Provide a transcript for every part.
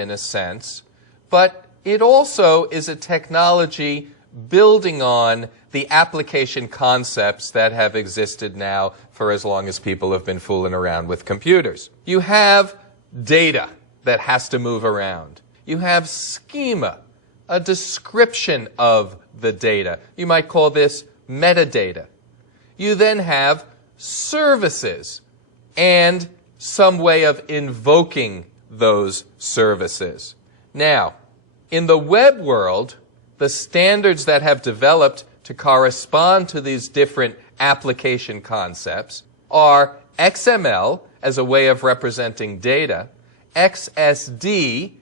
in a sense, but it also is a technology building on the application concepts that have existed now for as long as people have been fooling around with computers. You have data that has to move around. You have schema, a description of the data. You might call this metadata. You then have services and some way of invoking those services. Now, in the web world, the standards that have developed to correspond to these different application concepts are XML as a way of representing data, XSD,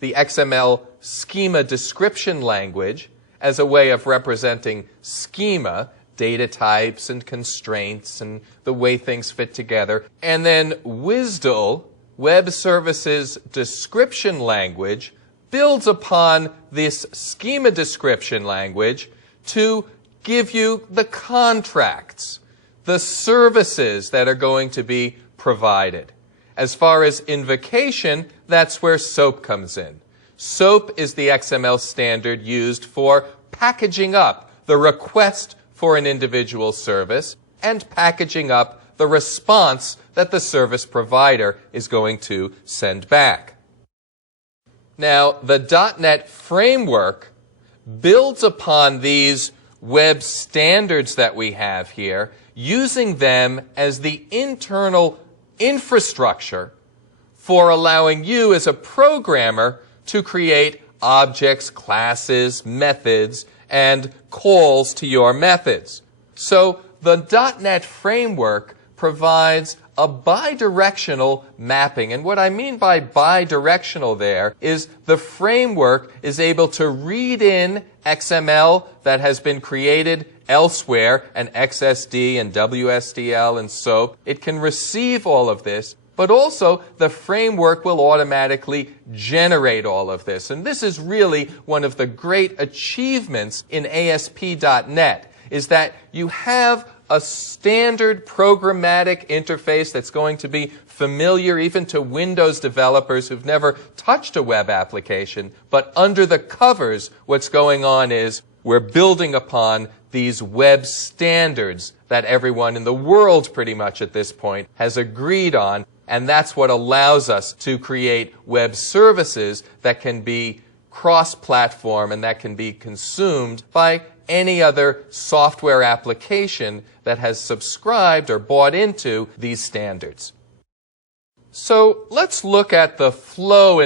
the XML schema description language, as a way of representing schema, data types and constraints and the way things fit together, and then WSDL, Web Services Description Language, builds upon this schema description language to give you the contracts, the services that are going to be provided. As far as invocation, that's where SOAP comes in. SOAP is the XML standard used for packaging up the request for an individual service and packaging up the response that the service provider is going to send back. Now, the .NET framework builds upon these web standards that we have here, using them as the internal infrastructure for allowing you as a programmer to create objects, classes, methods, and calls to your methods. So the .NET framework provides a bidirectional mapping. And what I mean by bidirectional there is the framework is able to read in XML that has been created elsewhere, and XSD and WSDL and SOAP. It can receive all of this, but also the framework will automatically generate all of this. And this is really one of the great achievements in ASP.NET, is that you have a standard programmatic interface that's going to be familiar even to Windows developers who've never touched a web application. But under the covers, what's going on is we're building upon these web standards that everyone in the world pretty much at this point has agreed on. And that's what allows us to create web services that can be cross-platform and that can be consumed by any other software application that has subscribed or bought into these standards. So let's look at the flow